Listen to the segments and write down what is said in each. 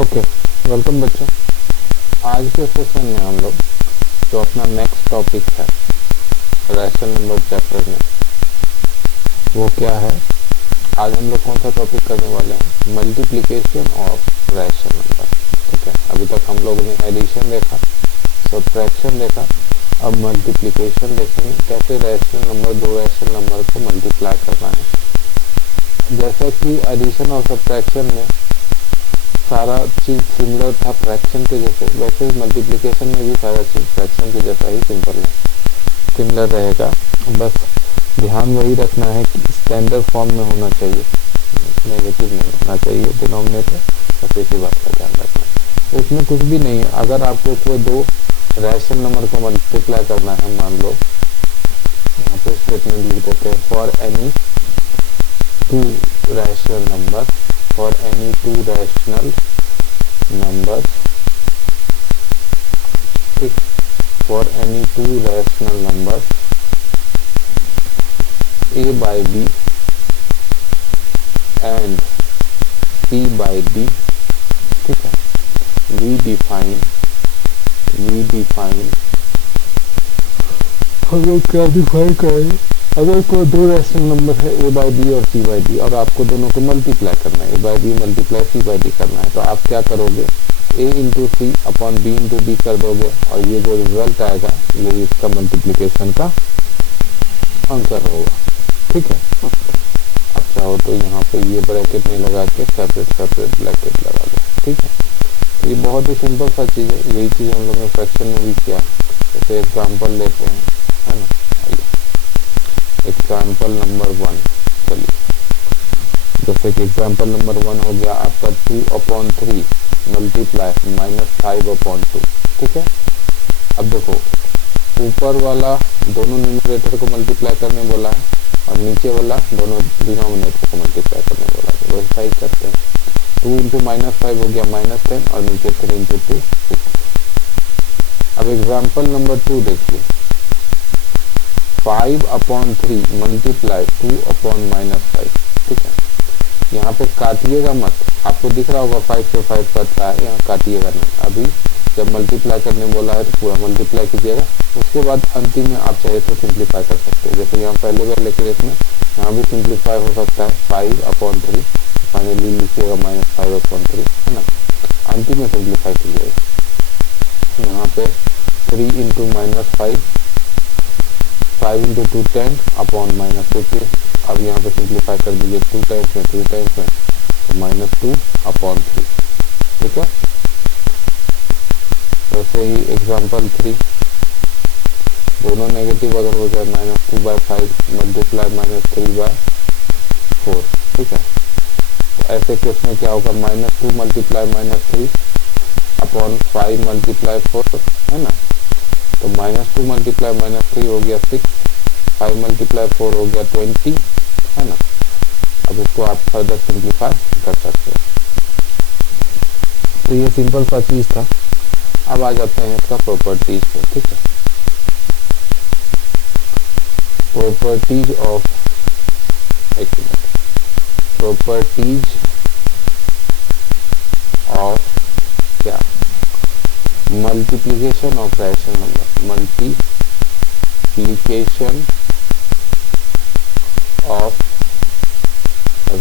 Okay, welcome बच्चों। आज के सेशन में हम लोग जो अपना नेक्स्ट टॉपिक है रैशनल नंबर चैप्टर में, वो क्या है। आज हम लोग कौन सा टॉपिक करने वाले हैं? Multiplication of rational number. ठीक है, अभी तक हम लोगों ने एडिशन देखा, सब्ट्रैक्शन देखा, अब मल्टीप्लिकेशन देखेंगे, कैसे रैशनल नंबर दो रैशनल नंबर को मल्टीप्लाई करना है। जैसा कि एडिशन और सब्ट्रैक्शन में सारा चीज़ सिमिलर था फ्रैक्शन के जैसे, वैसे ही मल्टीप्लिकेशन में भी सारा चीज़ फ्रैक्शन के जैसा ही सिमिलर रहेगा। बस ध्यान वही रखना है कि स्टैंडर्ड फॉर्म में होना चाहिए, नेगेटिव नहीं होना चाहिए डिनोमिनेटर। बस इसी बात का ध्यान रखना है। इसमें कुछ भी नहीं है। अगर आपको कोई दो रैशनल नंबर को मल्टीप्लाई करना है, मान लो यहाँ पे स्टेटमेंट लिख देते हैं, for any two rational number, for any two rational numbers, ठीक, for any two rational numbers a by b and c by d, ठीक है, we define हम लोग क्या डिफाइन करेंगे? अगर कोई दो रैशनल नंबर है a बाई बी और c बाई डी, और आपको दोनों को मल्टीप्लाई करना है, a by b multiply c by d करना है, तो आप क्या करोगे? a into c upon b into d कर दोगे, और ये जो रिजल्ट आएगा ये इसका मल्टीप्लिकेशन का आंसर होगा। ठीक है, अब चाहो तो यहाँ पे ये ब्रैकेट नहीं लगा के सेपरेट ब्रैकेट लगा दो। ठीक है, तो ये बहुत ही सिंपल सा चीज़ है। यही चीज़ हम लोग ने फ्रैक्शन में भी किया। जैसे एग्जाम्पल लेते हैं, है ना, एग्जाम्पल नंबर 1। चलिए, जैसे कि एग्जाम्पल नंबर 1 हो गया आपका 2/3 मल्टीप्लाई -5/2। ठीक है, अब देखो ऊपर वाला दोनों न्यूमरेटर को मल्टीप्लाई करने बोला है और नीचे वाला दोनों डिनोमिनेटर को मल्टीप्लाई करने बोला है। वैसा ही करते हैं। 2 इंटू -5 हो गया -10 और नीचे 3 इंटू 2 6। अब एग्जाम्पल नंबर 2 देखिए, 5/3 मल्टीप्लाई 2/-5। ठीक है, यहाँ पे काटिएगा मत, आपको दिख रहा होगा 5 से 5 कट रहा है, यहाँ काटिएगा नहीं। अभी जब मल्टीप्लाई करने बोला है तो पूरा मल्टीप्लाई कीजिएगा, उसके बाद अंतिम में आप चाहे तो सिंप्लीफाई कर सकते हैं। जैसे यहाँ पहले वाले केस में यहाँ भी सिंप्लीफाई हो सकता है, 5/3 फाइनली लिखिएगा -5/3, है ना। अंतिम में सिंप्लीफाई कीजिएगा। यहाँ पे 3 इंटू -5, 5 इंटू 2 10 अपॉन -15। अब यहाँ पे सिंप्लीफाई कर दीजिए 2 टाइम्स में 3 टाइम्स में, तो -2/3। ठीक है, वैसे ही एग्जाम्पल 3, दोनों नेगेटिव अगर हो जाए -2/5 मल्टीप्लाई -3/4। ठीक है, तो ऐसे केस में क्या होगा? -2 मल्टीप्लाई -3 अपॉन 5 मल्टीप्लाई 4, है ना। तो -2 मल्टीप्लाई -3 हो गया 6, 5 मल्टीप्लाई 4 हो गया 20, है ना। अब इसको आप फर्दर सिंप्लीफाई कर सकते हैं। तो ये सिंपल सा चीज़ था। अब आ जाते हैं इसका प्रॉपर्टीज पे। ठीक है, प्रॉपर्टीज ऑफ, एक मिनट, प्रॉपर्टीज ऑफ क्या? Multiplication of rational number, multiplication of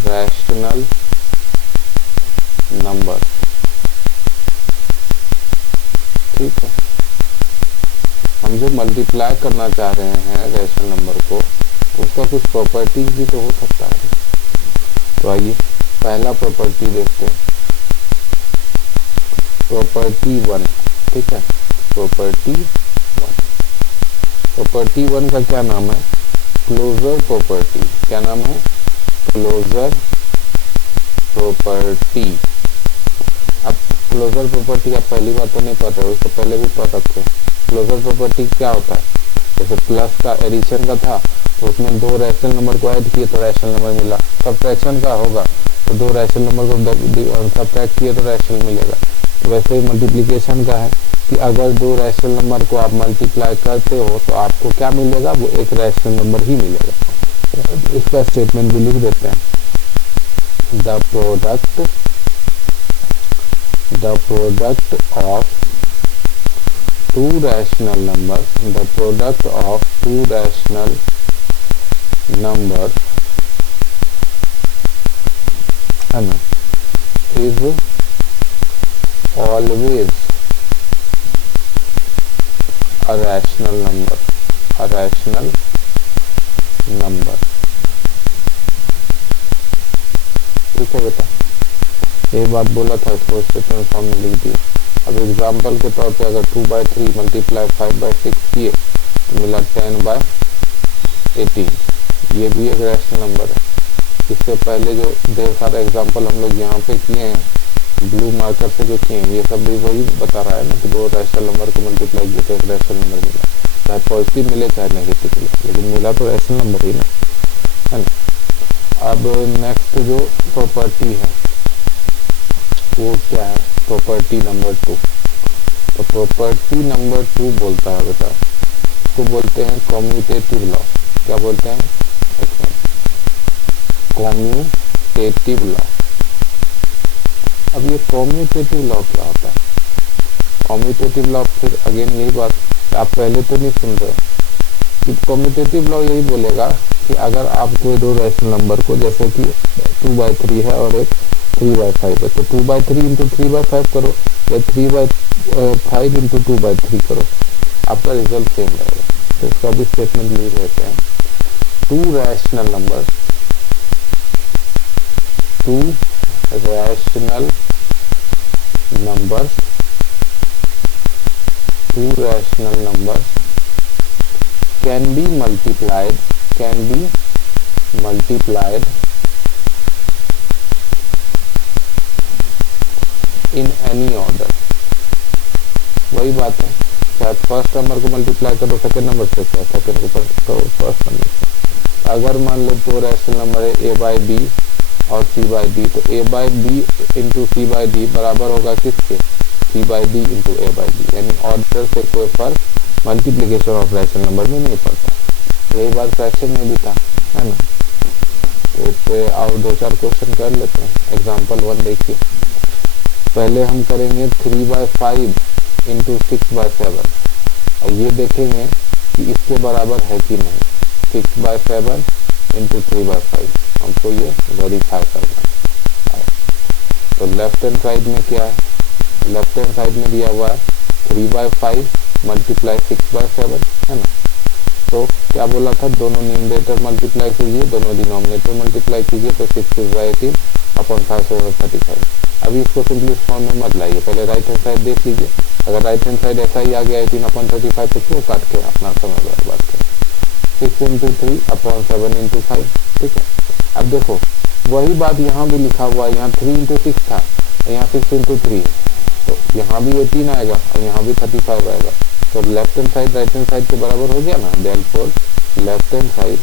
rational number. ठीक है, हम जो मल्टीप्लाई करना चाह रहे हैं रैशनल नंबर को, तो उसका कुछ प्रॉपर्टीज भी तो हो सकता है। तो आइए पहला प्रॉपर्टी देखते हैं, प्रॉपर्टी 1। ठीक है, प्रॉपर्टी 1 का क्या नाम है? Closure property. क्या नाम है? Closure property. अब क्लोजर प्रॉपर्टी आप पहली बार तो नहीं पढ़ रहे हो, इससे पहले भी पढ़ सकते हैं। क्लोजर प्रॉपर्टी क्या होता है? जैसे प्लस का एडिशन का था, तो उसमें दो रैशनल नंबर को ऐड किए तो रैशनल नंबर मिला। सब्ट्रैक्शन का होगा तो दो रैशनल नंबर को सब्ट्रैक्ट किए तो रैशनल मिलेगा। तो वैसे ही मल्टीप्लिकेशन का है कि अगर दो रैशनल नंबर को आप मल्टीप्लाई करते हो तो आपको क्या मिलेगा? वो एक रैशनल नंबर ही मिलेगा। इसका स्टेटमेंट भी लिख देते हैं, the product the product of two rational numbers, the product of two rational numbers is always a rational number, a rational number। ठीक है बेटा, ये बात बोला था, इसको स्टेटमेंट फॉर्म में लिख दिया। अब एग्जांपल के तौर पे अगर 2/3 मल्टीप्लाई 5/6 किए तो मिला 10/18, ये भी एक रैशनल नंबर है। इससे पहले जो ढेर सारे एग्जांपल हम लोग यहाँ पे किए हैं ब्लू मार्कर से जो किए हैं, ये सब भी वही बता रहा है ना कि दो रैशनल नंबर को मल्टीप्लाई किए तो एक रैशनल नंबर मिला, चाहे पॉजिटिव मिले चाहे नेगेटिव मिले, लेकिन मिला तो रैशनल नंबर ही ना, है ना। अब नेक्स्ट जो प्रॉपर्टी है वो क्या है, प्रॉपर्टी नंबर 2। तो प्रॉपर्टी नंबर 2 बोलता है बेटा, इसको बोलते हैं कम्यूटेटिव लॉ। क्या बोलते हैं, कम्यूटेटिव लॉ। अब ये कम्यूटेटिव लॉ क्या होता है? कम्यूटेटिव लॉ फिर अगेन यही बात, आप पहले तो नहीं सुन रहे कि कम्यूटेटिव लॉ यही बोलेगा कि अगर आप कोई दो रैशनल नंबर को, जैसे कि 2/3 है और एक 3/5 है, तो 2/3 इंटू 3/5 करो या 3/5 इंटू 2/3 करो, आपका रिजल्ट सेम रहेगा। तो इसका भी स्टेटमेंट लिख लेते हैं, to rational numbers can be multiplied in any order। वही बात है, चाहे फर्स्ट नंबर को मल्टीप्लाई करो सेकेंड नंबर से, सेकेंड को फर्स्ट नंबर से। अगर मान लो दो रैशनल नंबर है a/b और c/d, तो a/b इंटू c/d बराबर होगा किसके, c/d इंटू a/b, यानी ऑर्डर से कोई फर्क मल्टीप्लीकेशन ऑफ रैशनल नंबर में नहीं पड़ता। यही बात फ्रैक्शन में भी था, है ना। तो इस पे और 2-4 क्वेश्चन कर लेते हैं। एग्जाम्पल 1 देखिए, पहले हम करेंगे 3/5 इंटू 6/7 और ये देखेंगे कि इसके बराबर है कि नहीं। 6/7 इंटू 3/5 हमको ये वेरीफाई करना है। तो लेफ्ट हैंड साइड में क्या है, लेफ्ट हैंड साइड में दिया हुआ है 3/5 मल्टीप्लाई 6/7, है ना। तो क्या बोला था, दोनों न्यूमरेटर मल्टीप्लाई कीजिए, दोनों डिनोमिनेटर मल्टीप्लाई कीजिए, तो 6/18 अपॉन 5/35। अभी इसको सिंपलेस्ट फॉर्म में मत लाइए, पहले राइट हैंड साइड देख लीजिए। अगर राइट हैंड साइड ऐसा ही आ गया 18/35 तो क्यों काट के अपना समय बर्बाद करें। 6 इंटू 3 अपॉन 7 इंटू 5, ठीक है। अब देखो वही बात यहाँ भी लिखा हुआ है, यहाँ 3 इंटू 6 था, यहाँ 6 इंटू 3 है, तो यहाँ भी 18 आएगा और यहाँ भी 35 आएगा। तो left hand side right hand side के बराबर हो गया ना। Therefore left hand side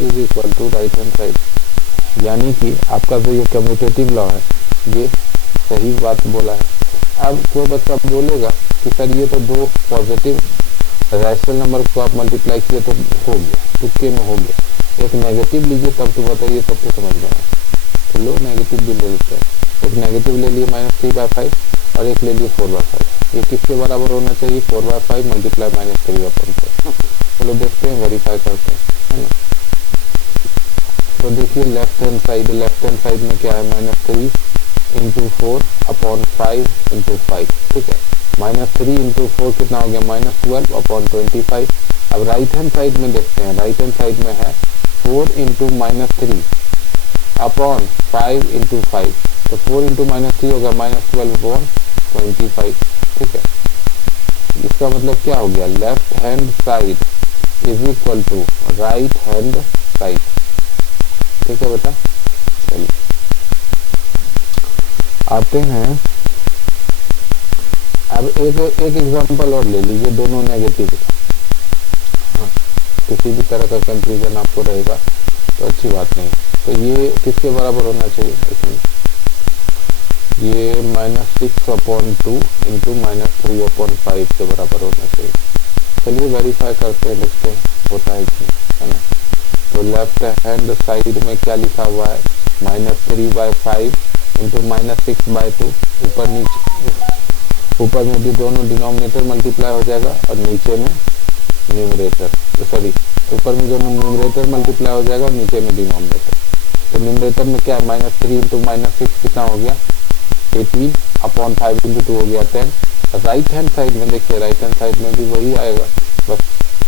is equal to right hand side, यानी कि आपका जो ये कम्यूटेटिव लॉ है ये सही बात बोला है। अब कोई बच्चा बोलेगा कि सर ये तो दो पॉजिटिव रैशनल नंबर को आप मल्टीप्लाई किए तो हो गया, तुक्के में हो गया, एक नेगेटिव लीजिए तब तो बताइए, तब तो समझ में आए। तो लो नेगेटिव भी ले लेते हैं, एक नेगेटिव ले लिए -3/5 और एक ले लिए 4/5। ये किसके बराबर होना चाहिए, 4/5 मल्टीप्लाई -3/5। चलो देखते हैं, वेरीफाई करते हैं, है ना। तो देखिए लेफ्ट हैंड साइड में क्या है, -3 इंटू 4 अपॉन 5 इंटू 5, ठीक है। -3 इंटू 4 कितना हो गया, -12 अपॉन 25। अब राइट हैंड साइड में देखते हैं, राइट हैंड साइड में है 4 इंटू -3 अपॉन 5 इंटू 5, तो 4 इंटू -3 होगा -12 अपॉन 25, ठीक है। इसका मतलब क्या हो गया, left hand side is equal to right hand side, ठीक है बेटा। चलिए आते हैं, अब एक एग्जांपल और ले लीजिए, दोनों नेगेटिव। हाँ, किसी भी तरह का कंफ्यूजन आपको रहेगा तो अच्छी बात नहीं। तो ये किसके बराबर होना चाहिए, इसमें ये -6/2 इंटू -3/5 के बराबर होना चाहिए। चलिए वेरीफाई करते हैं, देखते हैं होता है कि, है ना। तो लेफ्ट हैंड साइड में क्या लिखा हुआ है, -3/5 इंटू -6/2, ऊपर में भी दोनों डिनोमिनेटर मल्टीप्लाई हो जाएगा और नीचे में न्यूमरेटर, सॉरी ऊपर में दोनों न्यूमरेटर मल्टीप्लाई हो जाएगा और नीचे में डिनोमिनेटर। तो न्यूमरेटर में क्या है, -3 इंटू -6 कितना हो गया 18 अपॉन 5 इंटू 2 हो गया 10। राइट हैंड साइड में देखिए, राइट हैंड साइड में भी वही आएगा, बस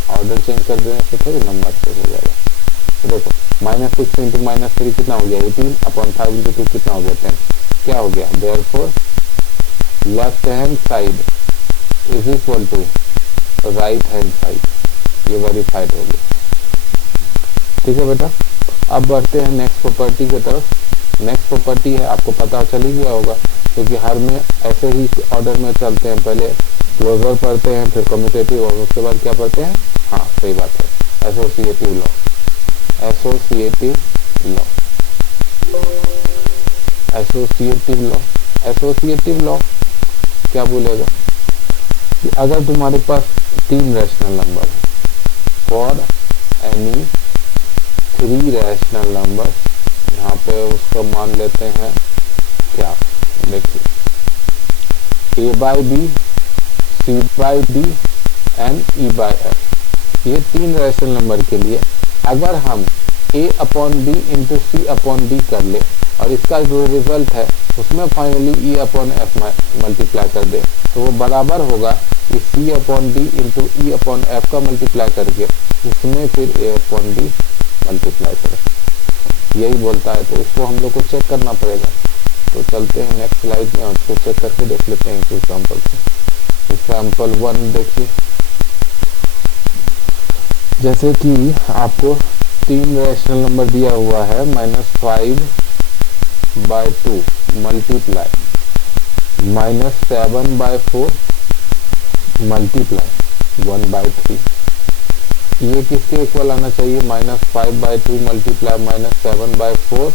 ऑर्डर चेंज कर देने से थोड़ी नंबर चेंज हो जाएगा। तो देखो -6 इंटू -3 कितना हो गया 18 अपॉन 5 इंटू 2 कितना हो गया 10। क्या हो गया, therefore left hand side is equal to right hand side, ये वेरीफाइड हो गया। ठीक है बेटा, अब बढ़ते हैं नेक्स्ट प्रॉपर्टी की तरफ। नेक्स्ट प्रॉपर्टी है, आपको पता चल ही गया होगा क्योंकि हर में ऐसे ही ऑर्डर में चलते हैं, पहले क्लोजर पढ़ते हैं फिर कम्यूटेटिव और उसके बाद क्या पढ़ते हैं, हाँ सही बात है, associative law. Associative law, associative law, associative law क्या बोलेगा कि अगर तुम्हारे पास 3 रैशनल नंबर है, फॉर एनी 3 रैशनल नंबर, यहाँ पे उसका मान लेते हैं क्या, देखिए a/b, c/d एंड e/f, ये 3 रैशनल नंबर के लिए अगर हम a/b इंटू c/d कर ले और इसका जो रिजल्ट है उसमें फाइनली e/f मल्टीप्लाई कर दे, तो वो बराबर होगा कि c/d इंटू e/f का मल्टीप्लाई करके उसमें फिर a/d मल्टीप्लाई करें, यही बोलता है। तो इसको हम लोग को चेक करना पड़ेगा। तो चलते हैं नेक्स्ट स्लाइड में, उसको चेक करके देख लेते हैं इस एग्जाम्पल से। एग्जाम्पल 1 देखिए, जैसे कि आपको 3 रैशनल नंबर दिया हुआ है, -5/2 मल्टीप्लाई -7/4 मल्टीप्लाई 1/3, ये किसके इक्वल आना चाहिए, -5/2 मल्टीप्लाई -7/4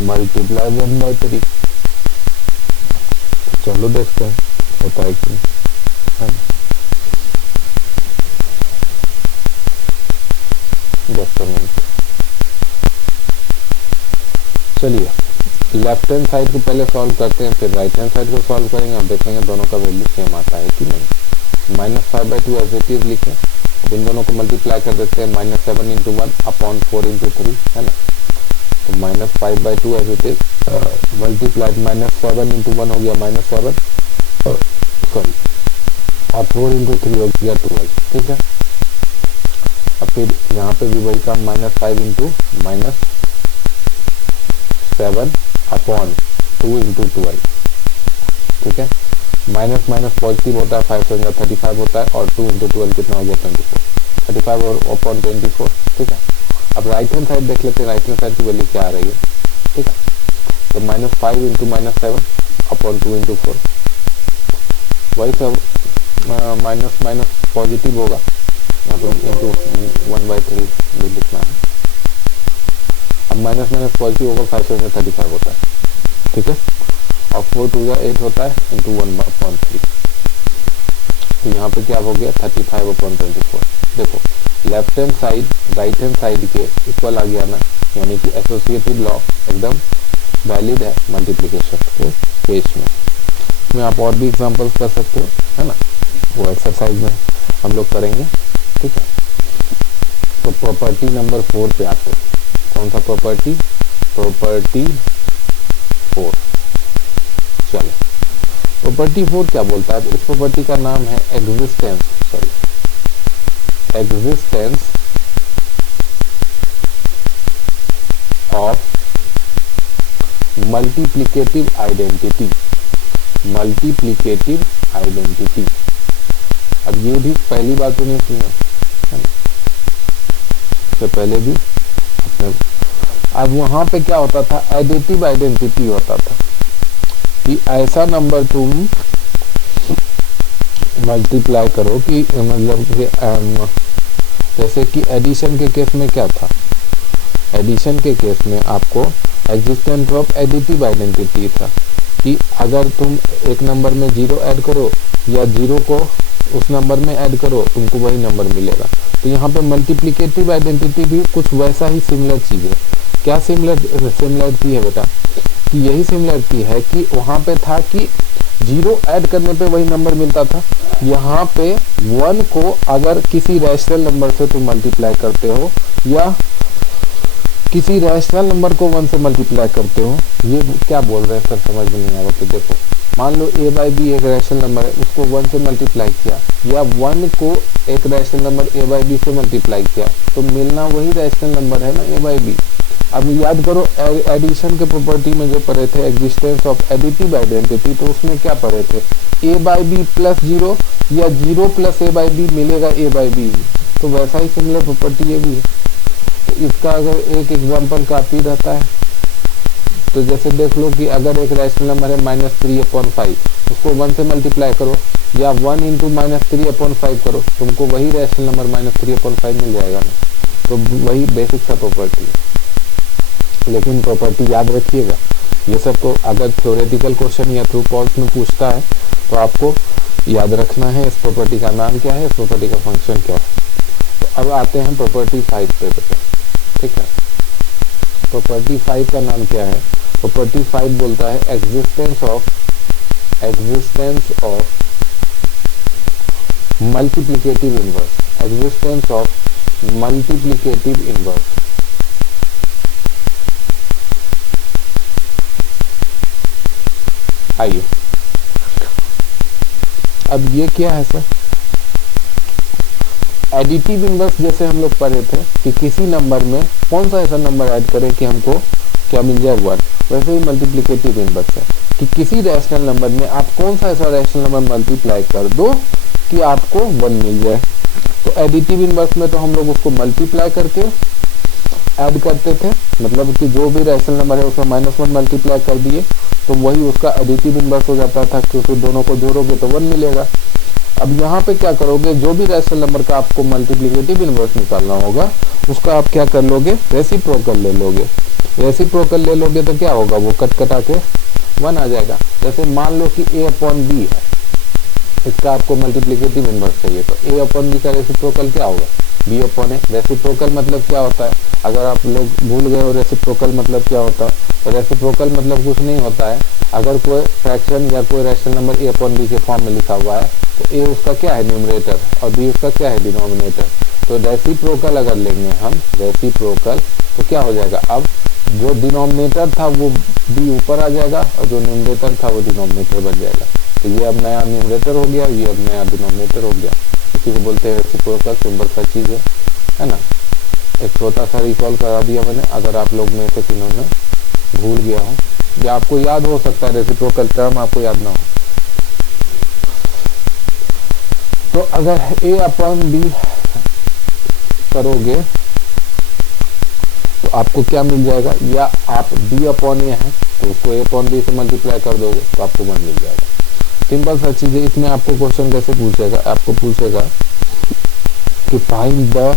मल्टीप्लाई 1/3। चलो देखते हैं होता है कि चलिए लेफ्ट हैंड साइड को पहले सॉल्व करते हैं, फिर राइट हैंड साइड को सॉल्व करेंगे और देखेंगे दोनों का वैल्यू सेम आता है कि नहीं। -5/2 एज इट इज लिखें, अब इन दोनों को मल्टीप्लाई कर देते हैं, -7 इंटू 1 अपॉन 4 इंटू 3 है ना। तो -5/2 as it is multiplied -7 into 1 हो गया -7, सॉरी, और 4 इंटू 3 हो गया 12, ठीक है। अब फिर यहाँ पे भी वही काम, -5 इंटू -7 अपॉन 2 इंटू 12, ठीक है। माइनस माइनस पॉजिटिव होता है, 5 से 35 होता है और 2 इंटू 12 कितना हो गया 24, 35 और अपॉन 24, ठीक है। अब राइट हैंड साइड देख लेते हैं, राइट हैंड साइड की वैल्यू क्या आ रही है, ठीक है। तो -5 इंटू -7 अपॉन 2 इंटू 4, वही सब माइनस माइनस पॉजिटिव होगा, यहाँ पर इंटू 1/3 भी लिखना है। अब माइनस माइनस पॉजिटिव होगा, 5 से 35 होता है, ठीक है। और 4 टू 8 होता है इंटू 1/3, तो यहाँ पे क्या हो गया 35/24। देखो left hand side right hand side के इक्वल आ गया ना, यानी कि एसोसिएटिव लॉ एकदम वैलिड है मल्टीप्लिकेशन के केस में आप और भी एग्जांपल्स कर सकते हो, है ना, वो एक्सरसाइज में हम लोग करेंगे, ठीक है। तो प्रॉपर्टी नंबर 4 पे आते हैं। कौन सा प्रॉपर्टी, प्रॉपर्टी 4। चलो प्रॉपर्टी 4 क्या बोलता है, इस प्रॉपर्टी का नाम है एग्जिस्टेंस ऑफ मल्टीप्लिकेटिव आइडेंटिटी। अब ये भी पहली बार तो नहीं सुना है ना, इससे पहले भी अपने, अब वहां पे क्या होता था, एडिटिव आइडेंटिटी होता था कि ऐसा नंबर तुम मल्टीप्लाई करो कि मतलब जैसे कि एडिशन के केस में क्या था, एडिशन के केस में आपको एग्जिस्टेंस ऑफ एडिटिव आइडेंटिटी था कि अगर तुम एक नंबर में 0 ऐड करो या 0 को उस नंबर में ऐड करो तुमको वही नंबर मिलेगा। तो यहाँ पे मल्टीप्लिकेटिव आइडेंटिटी भी कुछ वैसा ही सिमिलर चीज़ है। क्या सिमिलरिटी है बेटा, कि यही सिमिलरिटी है कि वहां पे था कि 0 ऐड करने पे वही नंबर मिलता था, यहाँ पे 1 को अगर किसी रैशनल नंबर से तुम मल्टीप्लाई करते हो या किसी रैशनल नंबर को 1 से मल्टीप्लाई करते हो, ये क्या बोल रहे हैं सर समझ में नहीं आ रहा। तो देखो मान लो a बाई बी एक रैशनल नंबर है, उसको 1 से मल्टीप्लाई किया, या 1 को एक rational number a by b से मल्टीप्लाई किया, तो मिलना वही रैशनल नंबर है ना a बाई बी। अब याद करो एडिशन के प्रॉपर्टी में जो पढ़े थे एग्जिस्टेंस ऑफ एडिटिव आइडेंटिटी, तो उसमें क्या पढ़े थे a बाई बी प्लस 0 या 0 प्लस a बाई बी मिलेगा a बाई बी। तो वैसा ही सिमिलर प्रॉपर्टी ये भी है। तो इसका अगर एक एग्जाम्पल काफी रहता है, तो जैसे देख लो कि अगर एक रैशनल नंबर है -3/5, उसको 1 से मल्टीप्लाई करो या 1 इंटू -3/5 करो, तुमको वही रैशनल नंबर -3/5 मिल जाएगा ना। तो वही बेसिक सा प्रॉपर्टी है। लेकिन प्रॉपर्टी याद रखिएगा, ये सब तो अगर थ्योरेटिकल क्वेश्चन या ट्रू फॉल्स में पूछता है तो आपको याद रखना है इस प्रॉपर्टी का नाम क्या है, इस प्रॉपर्टी का फंक्शन क्या है। तो अब आते हैं प्रॉपर्टी 5 पे बेटा, ठीक है। प्रॉपर्टी 5 का नाम क्या है? प्रॉपर्टी 5 बोलता है existence of multiplicative inverse, existence of multiplicative inverse. आइए अब ये क्या है सर, एडिटिव इनवर्स जैसे हम लोग पढ़े थे कि किसी नंबर में कौन सा ऐसा नंबर ऐड करें कि हमको क्या मिल जाए 1, वैसे ही मल्टीप्लिकेटिव इनवर्स है कि किसी रैशनल नंबर में आप कौन सा ऐसा रैशनल नंबर मल्टीप्लाई कर दो कि आपको 1 मिल जाए। तो एडिटिव इनवर्स में तो हम लोग उसको मल्टीप्लाई करके ऐड करते थे, मतलब कि जो भी रैशनल नंबर है उसमें -1 मल्टीप्लाई कर दिए तो वही उसका एडिटिव इनवर्स हो जाता था, क्योंकि दोनों को जोड़ोगे तो 1 मिलेगा। अब यहाँ पे क्या करोगे, जो भी रैशनल नंबर का आपको मल्टीप्लिकेटिव इनवर्स निकालना होगा उसका आप क्या कर लोगे, रेसिप्रोकल ले लोगे। रेसिप्रोकल ले लोगे तो क्या होगा, वो कट कटा के 1 आ जाएगा। जैसे मान लो कि a/b है, इसका आपको मल्टीप्लिकेटिव इनवर्स चाहिए, तो a/b का रेसिप्रोकल क्या होगा, b/a। रेसिप्रोकल मतलब क्या होता है, अगर आप लोग भूल गए हो रेसिप्रोकल मतलब क्या होता है, तो रेसिप्रोकल मतलब कुछ नहीं होता है, अगर कोई फ्रैक्शन या कोई रैशनल नंबर a/b के फॉर्म में लिखा हुआ है तो a उसका क्या है न्यूमरेटर और b उसका क्या है डिनोमिनेटर। तो रेसिप्रोकल अगर लेंगे हम रेसिप्रोकल तो क्या हो जाएगा, अब जो डिनोमिनेटर था वो b ऊपर आ जाएगा और जो न्यूमरेटर था वो डिनोमिनेटर बन जाएगा। तो ये अब नया न्यूमरेटर हो गया, ये अब नया डिनोमिनेटर हो गया। इसी को बोलते हैं रेसिप्रोकल, सिंपल सा चीज है ना। एक छोटा सा रिकॉल करा दिया मैंने, अगर आप लोग में से किन्होंने भूल गया हो या आपको याद हो सकता है रेसिप्रोकल टर्म आपको याद ना हो। तो अगर a/b करोगे तो आपको क्या मिल जाएगा, या आप b/a है तो उसको a/b से मल्टीप्लाई कर दोगे तो आपको 1 मिल जाएगा। सिंपल सा चीज है। इसमें आपको क्वेश्चन कैसे पूछेगा, आपको पूछेगा कि फाइंड द,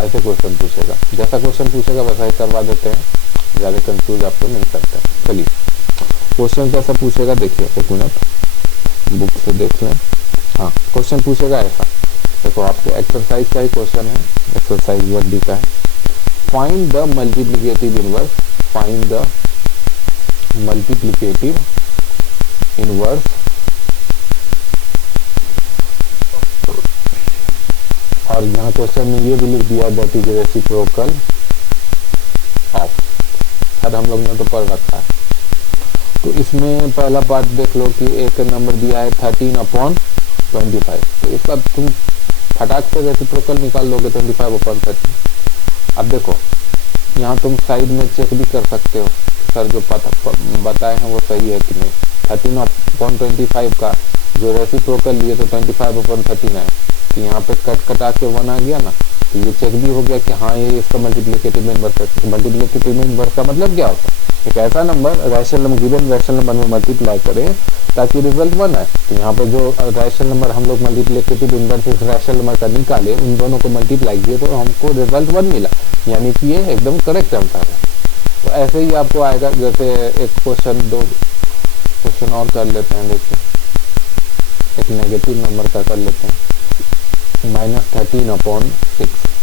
ऐसे क्वेश्चन पूछेगा, जैसा क्वेश्चन पूछेगा वैसा ही करवा देते हैं, ज्यादा कंफ्यूज आपको नहीं करते। चलिए क्वेश्चन कैसा पूछेगा देखिए, एक मिनट बुक से देख लें। हाँ क्वेश्चन पूछेगा ऐसा, देखो आपको एक्सरसाइज का ही क्वेश्चन है, एक्सरसाइज 1D का है। Find the multiplicative inverse, find the multiplicative inverse और यहाँ क्वेश्चन में ये भी लिख दिया दैट इज रेसिप्रोकल ऑफ, शायद हम लोग ने तो पढ़ रखा है। तो इसमें पहला पार्ट देख लो कि एक नंबर दिया है 13/25, तो इसका तुम फटाक से रेसिप्रोकल निकाल लोगे 25/30। अब देखो यहाँ तुम साइड में चेक भी कर सकते हो सर जो बताए हैं वो सही है कि नहीं। 13/25 का जो रेसिप्रोकल लिए तो 25/13 है, तो यहाँ पे कट कटा के 1 आ गया ना, तो ये चेक भी हो गया कि हाँ ये इसका मल्टीप्लिकेटिव इनवर्स है। मल्टीप्लिकेटिव इनवर्स का मतलब क्या होता है, एक ऐसा number rational number given rational number में मल्टीप्लाई करें ताकि रिजल्ट 1 आए। तो यहाँ पे जो रैशनल नंबर हम लोग मल्टीप्लिकेटिव इनवर्स इस रैशनल नंबर का निकाले, उन दोनों को मल्टीप्लाई किए तो हमको रिजल्ट 1 मिला, यानी कि ये एकदम करेक्ट आंसर है। तो ऐसे ही आपको आएगा, जैसे एक क्वेश्चन 2 क्वेश्चन और कर लेते हैं। देखिए एक नेगेटिव नंबर का कर लेते हैं, -13/6,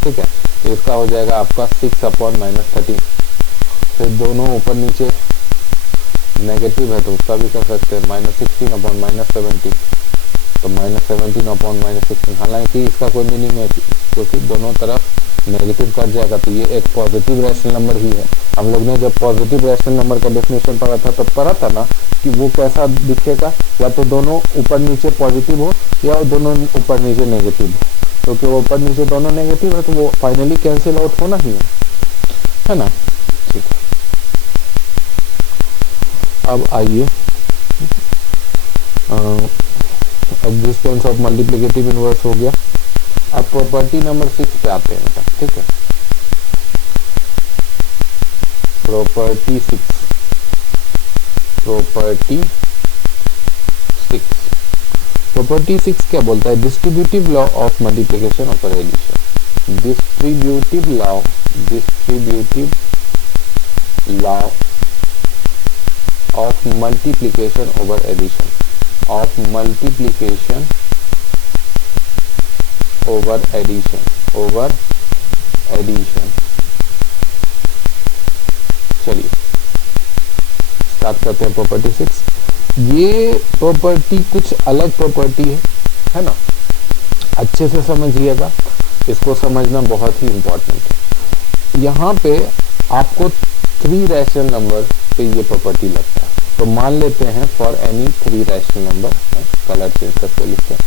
ठीक है। तो इसका हो जाएगा आपका 6/-13, फिर दोनों ऊपर नीचे नेगेटिव है तो उसका भी कर सकते हैं, -16 अपॉन -17, तो -17 अपॉन -16। हालांकि इसका कोई मीनिंग नहीं क्योंकि दोनों तरफ नेगेटिव कट जाएगा, तो ये एक पॉजिटिव रैशनल नंबर ही है। हम लोग ने जब पॉजिटिव रैशनल नंबर का डेफिनेशन पढ़ा था तब पढ़ा था ना कि वो कैसा दिखेगा, या तो दोनों ऊपर नीचे पॉजिटिव हो या दोनों ऊपर नीचे नेगेटिव हो। क्योंकि वो ऊपर नीचे दोनों नेगेटिव है तो वो फाइनली कैंसिल आउट होना ही है ना। ठीक है, अब आइए एग्जिस्टेंस ऑफ मल्टीप्लिकेटिव इनवर्स हो गया। अब प्रॉपर्टी नंबर 6 पे आते हैं। ठीक है, प्रॉपर्टी 6 प्रॉपर्टी 6 क्या बोलता है? Distributive law of multiplication over addition. Distributive law of multiplication over addition, of multiplication over addition. चलिए स्टार्ट करते हैं प्रॉपर्टी 6। ये प्रॉपर्टी कुछ अलग प्रॉपर्टी है ना, अच्छे से समझिएगा, इसको समझना बहुत ही इंपॉर्टेंट है। यहाँ पे आपको 3 रैशनल नंबर पे ये प्रॉपर्टी लगता है। तो मान लेते हैं for any 3 rational number, colour change करके लिखते हैं,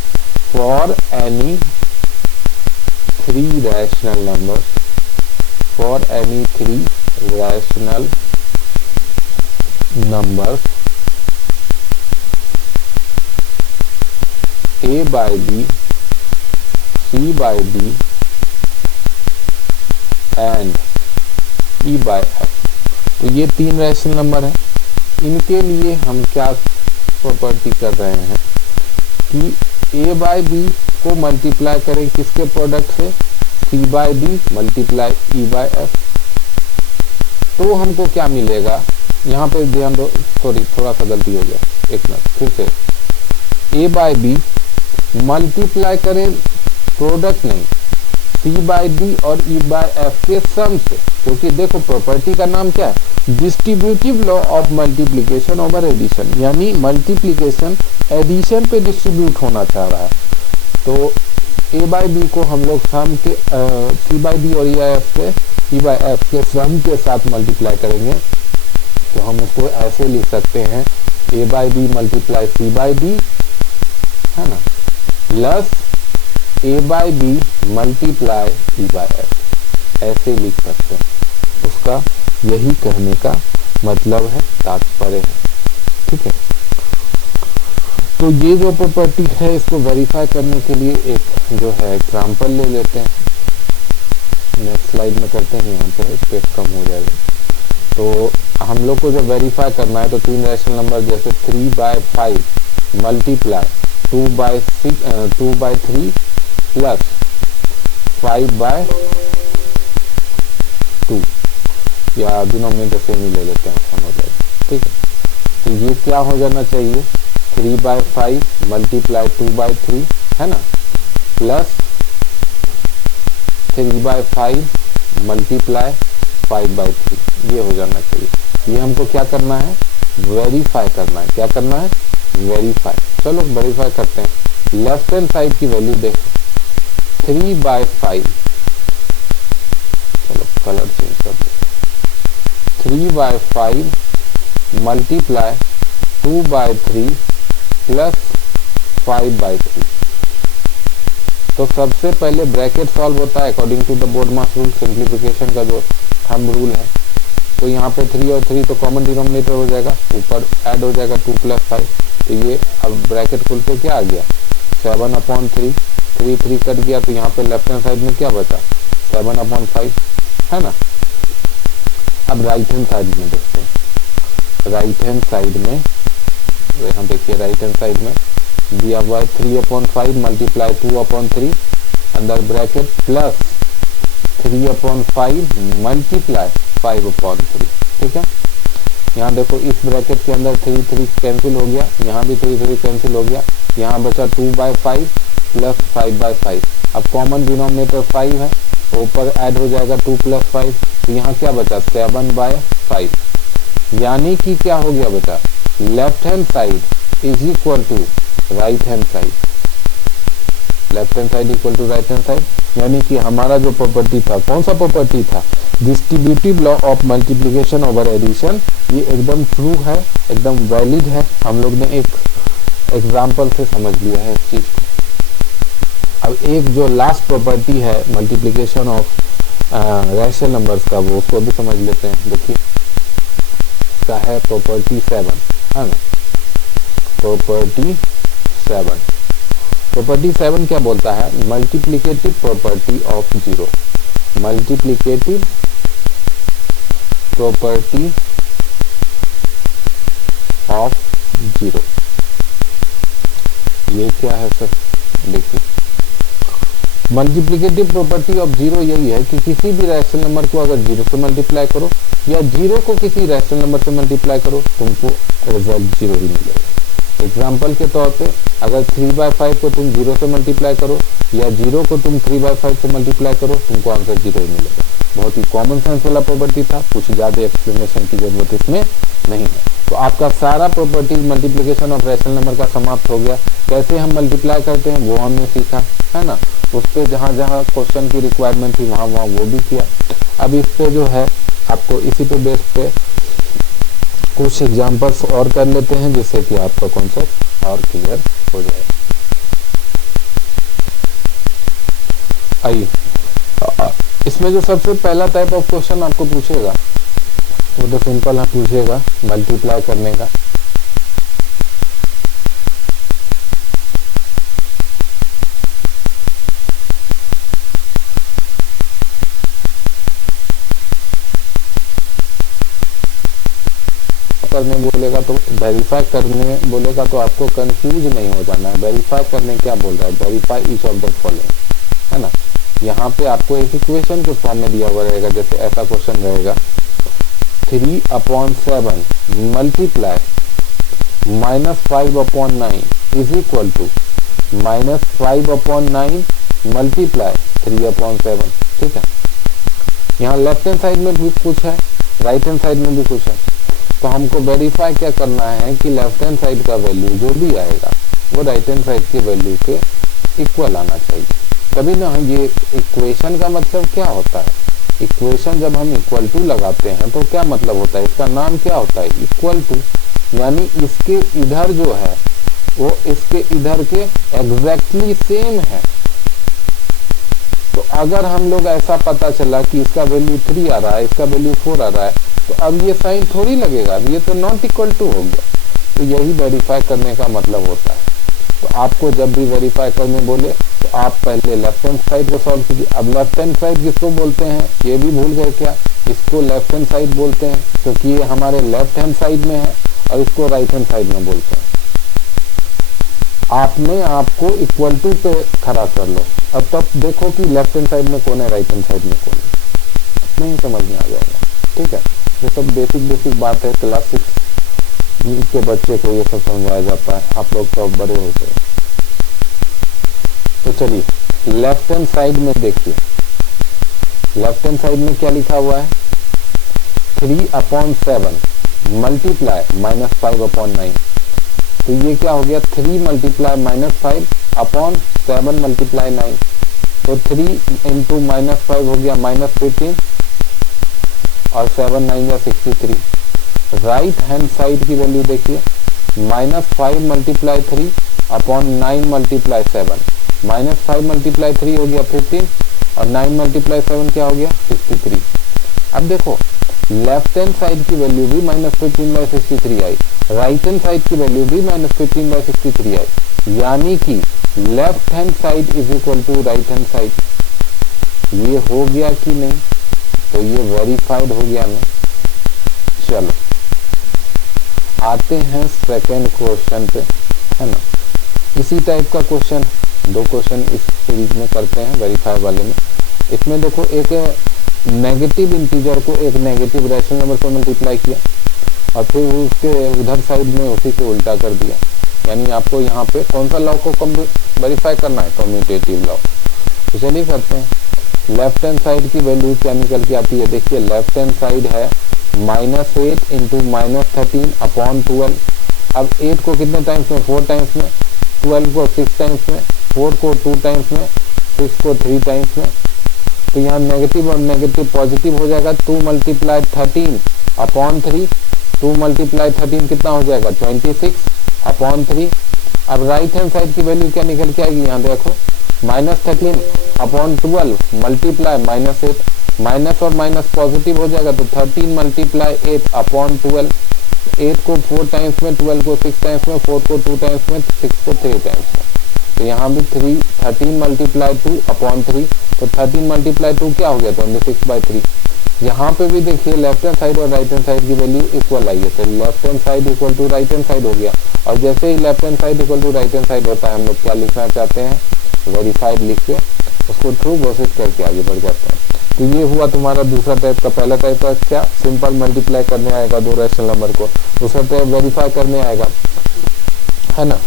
for any 3 rational number, for any 3 rational numbers a by b, c by d and e by f। तो ये 3 रैशनल नंबर है। इनके लिए हम क्या प्रॉपर्टी कर रहे हैं कि a बाई बी को मल्टीप्लाई करें किसके प्रोडक्ट से? c by D multiply e by f। तो हमको क्या मिलेगा? यहाँ पे ध्यान दो, सॉरी थोड़ा सा गलती हो गया, एक मिनट फिर से। a बाई बी मल्टीप्लाई करें प्रोडक्ट नहीं, c बाई डी और e बाई f के सम से, क्योंकि देखो प्रॉपर्टी का नाम क्या है? Distributive law of multiplication over addition, यानी मल्टीप्लिकेशन एडिशन पे डिस्ट्रीब्यूट होना चाह रहा है। तो a बाई बी को हम लोग सम के c बाई डी और e बाई f के सम के साथ मल्टीप्लाई करेंगे। तो हम उसको ऐसे लिख सकते हैं a by b multiply c by d, है ना, plus a by b multiply e by f, ऐसे लिख सकते हैं। उसका यही कहने का मतलब है, तात्पर्य है। ठीक है, तो ये जो प्रॉपर्टी है इसको वेरीफाई करने के लिए एक जो है एग्जाम्पल ले लेते हैं। नेक्स्ट स्लाइड में करते हैं, यहाँ पर स्पेस कम हो जाएगा। तो हम लोग को जब वेरीफाई करना है तो 3 रैशनल नंबर जैसे 3/5 मल्टीप्लाई 2/3 प्लस 5/2, या डिनोमिनेटर सेम ही ले लेते हैं, आसान हो जाएगा। ठीक है, तो ये क्या हो जाना चाहिए? 3/5 मल्टीप्लाई 2/3, है ना, प्लस 3/5 मल्टीप्लाई 5/3, ये हो जाना चाहिए। ये हमको क्या करना है? वेरीफाई करना है। क्या करना है? वेरीफाई। चलो वेरीफाई करते हैं। लेफ्ट हैंड साइड की वैल्यू देखो, 3/5, चलो कलर चेंज कर दो, 3/5 मल्टीप्लाई 2/3 प्लस 5/3। तो सबसे पहले ब्रैकेट सॉल्व होता है according to the BODMAS rule, simplification का जो थंब रूल है। तो यहाँ पे 3 और 3 तो कॉमन डिनोमिनेटर हो जाएगा, ऊपर ऐड हो जाएगा 2 + 5। तो ये अब ब्रैकेट खुल के क्या आ गया? 7/3, 3 कट गया, तो यहाँ पे लेफ्ट हैंड साइड में क्या बचा? 7/5, है ना। अब राइट हैंड साइड में देखते हैं। राइट हैंड साइड में यहाँ देखिए, राइट हैंड साइड में दिया हुआ है 3/5 मल्टीप्लाई 2/3 अंदर ब्रैकेट प्लस 3/5 मल्टीप्लाई 5/3। ठीक है, यहाँ देखो इस ब्रैकेट के अंदर 3 कैंसिल हो गया, यहाँ भी 3 कैंसिल हो गया, यहाँ बचा 2/5 प्लस 5/5। अब कॉमन डिनोमिनेटर 5 है, तो ऊपर ऐड हो जाएगा 2 + 5, तो यहाँ क्या बचा? 7/5। यानी कि क्या हो गया बेटा, left hand side is equal to right hand side, left hand side equal to right hand side. यानी कि हमारा जो प्रॉपर्टी था, कौन सा प्रॉपर्टी था, distributive law of multiplication over addition, ये एकदम ट्रू है, एकदम वैलिड है। हम लोग ने एक एग्जाम्पल से समझ लिया है इस चीज को। अब एक जो लास्ट प्रॉपर्टी है मल्टीप्लिकेशन ऑफ रैशनल नंबर्स का, वो उसको भी समझ लेते हैं। देखिए क्या है, प्रॉपर्टी 7 है ना, प्रॉपर्टी 7। प्रॉपर्टी 7 क्या बोलता है, multiplicative property of zero, multiplicative property of zero. ये क्या है सर, देखिए मल्टीप्लिकेटिव प्रॉपर्टी ऑफ जीरो यही है कि किसी भी रैशनल नंबर को अगर जीरो से मल्टीप्लाई करो या जीरो को किसी रैशनल नंबर से मल्टीप्लाई करो, तुमको रिजल्ट जीरो ही मिलेगा। एग्जाम्पल के तौर पे अगर 3/5 को तुम जीरो से मल्टीप्लाई करो या जीरो को तुम 3/5 से मल्टीप्लाई करो, तुमको आंसर जीरो ही मिलेगा। बहुत ही कॉमन सेंस वाला प्रॉपर्टी था, कुछ ज्यादा एक्सप्लेनेशन की जरूरत इसमें नहीं है। तो आपका सारा property multiplication of rational number का समाप्त हो गया। कैसे हम मल्टीप्लाई करते हैं वो हमने सीखा है ना, उस पर जहाँ जहाँ क्वेश्चन की रिक्वायरमेंट थी वहाँ वहाँ वो भी किया। अब इस पे जो है आपको इसी पे बेस पे कुछ एग्जांपल्स और कर लेते हैं, जिससे कि आपका कॉन्सेप्ट और क्लियर हो जाए। आइए, इसमें जो सबसे पहला टाइप ऑफ क्वेश्चन आपको पूछेगा वो तो सिंपल है, पूछेगा मल्टीप्लाई करने का। करने बोलेगा तो वेरीफाई करने बोलेगा तो आपको कंफ्यूज नहीं हो जाना है। वेरीफाई करने क्या बोल रहा है, verify each of the following, है ना। यहाँ पे आपको एक इक्वेशन के फॉर्म में दिया हुआ रहेगा। जैसे ऐसा क्वेश्चन रहेगा 3/7 multiply -5/9 is equal to -5/9 multiply 3/7। ठीक है, यहाँ लेफ्ट हैंड साइड में भी कुछ है, राइट हैंड साइड में भी कुछ है। तो हमको वेरीफाई क्या करना है कि लेफ्ट हैंड साइड का वैल्यू जो भी आएगा वो राइट हैंड साइड के वैल्यू के इक्वल आना चाहिए। तभी ना, ये इक्वेशन का मतलब क्या होता है, इक्वेशन जब हम इक्वल टू लगाते हैं तो क्या मतलब होता है, इसका नाम क्या होता है, इक्वल टू। यानी इसके इधर जो है वो इसके इधर के एग्जैक्टली सेम है। तो अगर हम लोग ऐसा पता चला कि इसका वैल्यू 3 आ रहा है, इसका वैल्यू 4 आ रहा है, तो अब ये साइन थोड़ी लगेगा, अब ये तो नॉट इक्वल टू हो गया। तो यही वेरीफाई करने का मतलब होता है। तो आपको जब भी वेरीफाई करने बोले तो आप पहले लेफ्ट हैंड साइड को सॉल्व कीजिए। अब लेफ्ट हैंड साइड किसको बोलते हैं ये भी भूल गए क्या, इसको लेफ्ट हैंड साइड बोलते हैं क्योंकि ये हमारे लेफ्ट हैंड साइड में है, और इसको राइट हैंड साइड में बोलते हैं। आपने आपको इक्वल टू पे खड़ा कर लो। अब तब देखो कि लेफ्ट हैंड साइड में कौन है, राइट हैंड साइड में कौन है, नहीं समझ में आ जाएगा। ठीक है, ये सब बेसिक बात है, क्लास 6 के बच्चे को ये सब समझाया जाता है, आप लोग तो बड़े हो गए। तो चलिए लेफ्ट हैंड साइड में देखिए, लेफ्ट हैंड साइड में क्या लिखा हुआ है, 3/7 मल्टीप्लाई -5/9। तो ये क्या हो गया, 3 मल्टीप्लाई -5/7 मल्टीप्लाई 9। तो 3 इंटू -5 हो गया -15 और 7 9 या 63। राइट हैंड साइड की वैल्यू देखिए, -5 मल्टीप्लाई 3/9 मल्टीप्लाई 7। -5 मल्टीप्लाई 3 हो गया 15 और 9 मल्टीप्लाई 7 क्या हो गया 63। अब देखो लेफ्ट हैंड साइड की वैल्यू भी -15/63 आई, राइट हैंड साइड की वैल्यू भी -15/63 आई, यानी कि left hand side is equal to right hand side. ये हो गया कि नहीं, तो ये वेरीफाइड हो गया ना। चलो आते हैं सेकंड क्वेश्चन पे, है ना। इसी टाइप का क्वेश्चन, 2 क्वेश्चन इस सीरीज में करते हैं वेरीफाई वाले में। इसमें देखो एक नेगेटिव इंटीजर को एक नेगेटिव रैशनल नंबर से मल्टीप्लाई किया और फिर उसके उधर साइड में उसी को उल्टा कर दिया। यानी आपको यहाँ पे कौन सा लॉ को वेरीफाई करना है, कम्यूटेटिव लॉ। तो चलिए करते हैं। लेफ्ट हैंड साइड की वैल्यू क्या निकल के आती है, देखिए लेफ्ट हैंड साइड है -8 इंटू -13 अपॉन 12। अब 8 को कितने टाइम्स में, 4 टाइम्स में, 12 को 6 टाइम्स में, 4 को 2 टाइम्स में, 6 को 3 टाइम्स में। तो यहाँ नेगेटिव और नेगेटिव पॉजिटिव हो जाएगा। 2 × 13 अपॉन 3, 2 × 13 कितना हो जाएगा 26 अपॉन 3। अब राइट हैंड साइड की वैल्यू क्या निकल के आएगी, यहाँ देखो -13 अपॉन 12 मल्टीप्लाई -8, माइनस और माइनस पॉजिटिव हो जाएगा तो 13 × 8 अपॉन 12। 8 को 4 टाइम्स में, 12 को 6 टाइम्स में, 4 को 2 टाइम्स में, 6 को 3 टाइम्स में। तो यहाँ भी 13 × 2 अपॉन 3, तो 13 × 2 क्या हो गया 26/3। यहाँ पे भी देखिए लेफ्ट हैंड साइड और राइट हैंड साइड की वैल्यू इक्वल आई है, तो left hand side equal to right hand side हो गया। और जैसे ही left hand side equal to right hand side होता है, हम लोग क्या लिखना चाहते हैं, वेरीफाइड लिख के उसको ट्रू घोषित करके आगे बढ़ जाते हैं। तो ये हुआ तुम्हारा दूसरा टाइप का। पहला टाइप का क्या, सिंपल मल्टीप्लाई करने आएगा दो रैशनल नंबर को। दूसरा टाइप वेरीफाई करने आएगा, है ना।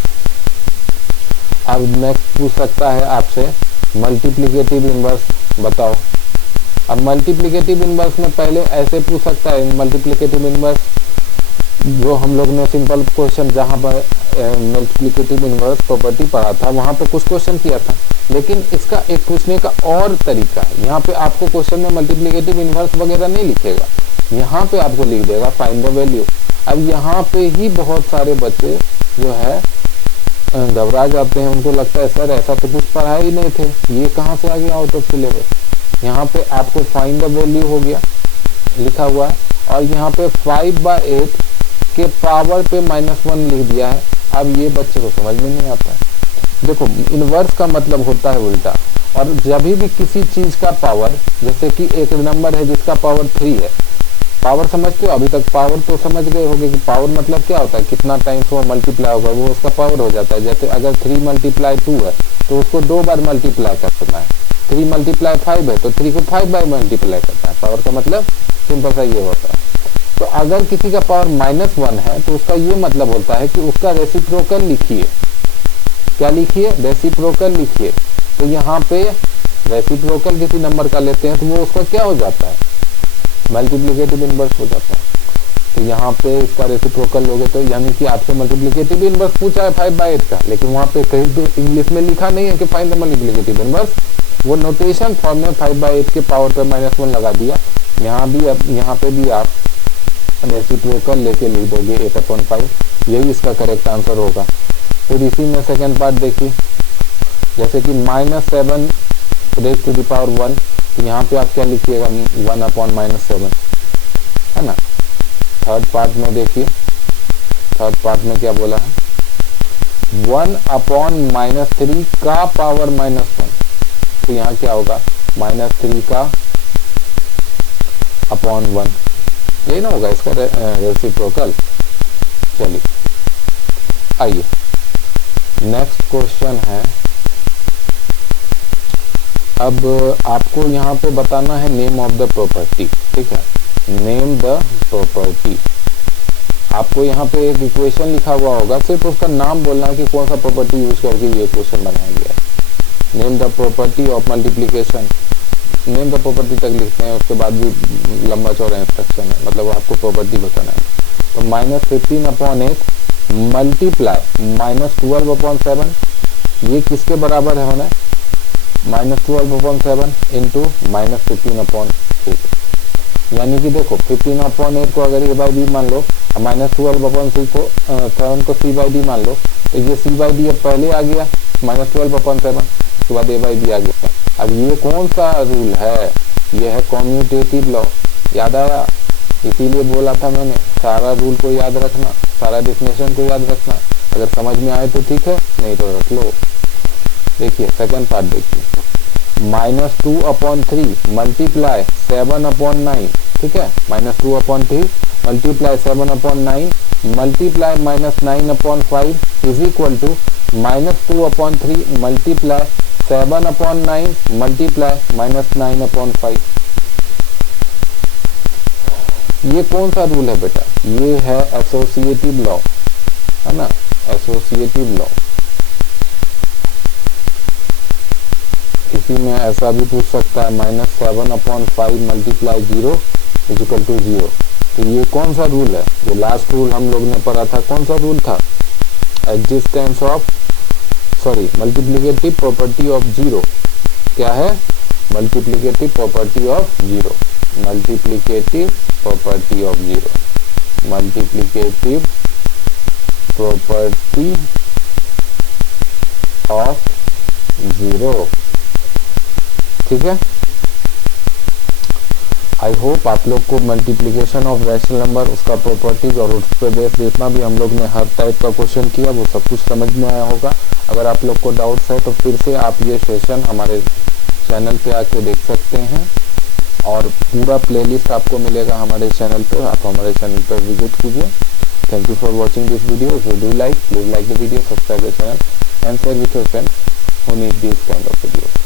अब नेक्स्ट पूछ सकता है आपसे मल्टीप्लिकेटिव इनवर्स बताओ। अब मल्टीप्लिकेटिव इनवर्स में पहले ऐसे पूछ सकता है, मल्टीप्लिकेटिव इनवर्स जो हम लोग ने सिंपल क्वेश्चन जहाँ पर मल्टीप्लिकेटिव इनवर्स प्रॉपर्टी पढ़ा था वहाँ पे कुछ क्वेश्चन किया था, लेकिन इसका एक पूछने का और तरीका है। यहाँ पे आपको क्वेश्चन में मल्टीप्लिकेटिव इनवर्स वगैरह नहीं लिखेगा, यहाँ पे आपको लिख देगा फाइंड द वैल्यू। अब यहाँ पे ही बहुत सारे बच्चे जो है घबरा जाते हैं, उनको लगता है सर ऐसा तो कुछ पढ़ा ही नहीं थे, ये कहाँ से आ गया आउट ऑफ सिलेबस। यहाँ पे आपको फाइंड द वैल्यू हो गया लिखा हुआ है, और यहाँ पे 5/8 के पावर पे -1 लिख दिया है। अब ये बच्चे को समझ में नहीं आता है। देखो इनवर्स का मतलब होता है उल्टा, और जब भी किसी चीज का पावर, जैसे कि एक नंबर है जिसका पावर 3 है, पावर समझते हो, अभी तक पावर तो समझ गए होंगे कि पावर मतलब क्या होता है, कितना टाइम्स वो मल्टीप्लाई होगा वो उसका पावर हो जाता है। जैसे अगर 3 × 2 है तो उसको 2 बार मल्टीप्लाई करना है। 3 × 5 है तो 3 को 5 बार मल्टीप्लाई करना है। पावर का मतलब सिंपल सा ये होता है। तो अगर किसी का पावर -1 है तो उसका ये मतलब होता है कि उसका रेसिप्रोकल लिखिए। क्या लिखिए, रेसिप्रोकल लिखिए। तो यहाँ पे रेसिप्रोकल किसी नंबर का लेते हैं तो वो उसका क्या हो जाता है, मल्टीप्लिकेटिव इनवर्स हो जाता है। तो यहाँ पे इसका रेसिप्रोकल लोगे तो यानी कि आपसे मल्टीप्लिकेटिव इनवर्स पूछा है 5/8 का, लेकिन वहाँ पे कहीं पे इंग्लिश में लिखा नहीं है कि फाइंड द मल्टीप्लिकेटिव इनवर्स। वो नोटेशन फॉर्म में 5/8 के पावर पे -1 लगा दिया। यहाँ भी अब यहाँ पे भी आप रेसिप्रोकल लेके लिख दोगे 8/5, यही इसका करेक्ट आंसर होगा। फिर इसी में सेकेंड पार्ट देखिए, जैसे कि -7 raised to the power 1, तो यहाँ पे आप क्या लिखिएगा 1/-7, है ना। थर्ड पार्ट में देखिए, थर्ड पार्ट में क्या बोला है, 1/-3 का पावर -1, तो यहाँ क्या होगा -3 का अपॉन 1, यही ना होगा इसका रेसिप्रोकल। चलिए आइए नेक्स्ट क्वेश्चन है। अब आपको यहाँ पे बताना है नेम ऑफ द प्रॉपर्टी, ठीक है, नेम द प्रॉपर्टी। आपको यहाँ पे एक इक्वेशन लिखा हुआ होगा, सिर्फ उसका नाम बोलना है कि कौन सा प्रॉपर्टी यूज करके ये क्वेश्चन बनाया गया है। Name the property of multiplication, name the property तक लिखते हैं, उसके बाद भी लंबा चौड़ा इंस्ट्रक्शन है, मतलब आपको प्रॉपर्टी बताना है। तो -15/8 मल्टीप्लाई -12/7, ये किसके बराबर है होना, -12/7 इंटू -15/8। यानी कि देखो 15/8 को अगर a/b मान लो, -12/7 को c/d मान लो, तो ये c/d अब पहले आ गया -12/7, उसके बाद a/b आ गया। अब ये कौन सा रूल है, ये है कॉम्यूटेटिव लॉ, याद आया। इसीलिए बोला था मैंने सारा रूल को याद रखना, सारा डेफिनेशन को याद रखना, अगर समझ में आए तो ठीक है, नहीं तो रख लो। देखिए सेकंड पार्ट देखिए, -2/3 मल्टीप्लाई 7/9, ठीक है, -2/3 multiply 7/9 multiply -9/5 is equal to -2/3 multiply 7/9 multiply -9/5। ये कौन सा रूल है बेटा, ये है एसोसिएटिव लॉ, है ना, एसोसिएटिव लॉ। इसी में ऐसा भी पूछ सकता है -7/5 मल्टीप्लाई 0 इज इक्वल टू 0, तो ये कौन सा रूल है? जो लास्ट रूल हम लोग ने पढ़ा था, कौन सा रूल था? Existence of multiplicative property of zero. क्या है? Multiplicative property of zero. Multiplicative property of zero. Multiplicative property of zero. ठीक है, आई होप आप लोग को मल्टीप्लिकेशन ऑफ रैशनल नंबर, उसका प्रॉपर्टीज और उस पर बेस जितना भी हम लोग ने हर टाइप का क्वेश्चन किया वो सब कुछ समझ में आया होगा। अगर आप लोग को डाउट्स है तो फिर से आप ये सेशन हमारे चैनल पे आके देख सकते हैं, और पूरा प्लेलिस्ट आपको मिलेगा हमारे चैनल पर। आप हमारे चैनल पर विजिट कीजिए। Thank you for watching this video. If you do like, please like the video, subscribe the channel and share with your friends who need these kind of videos.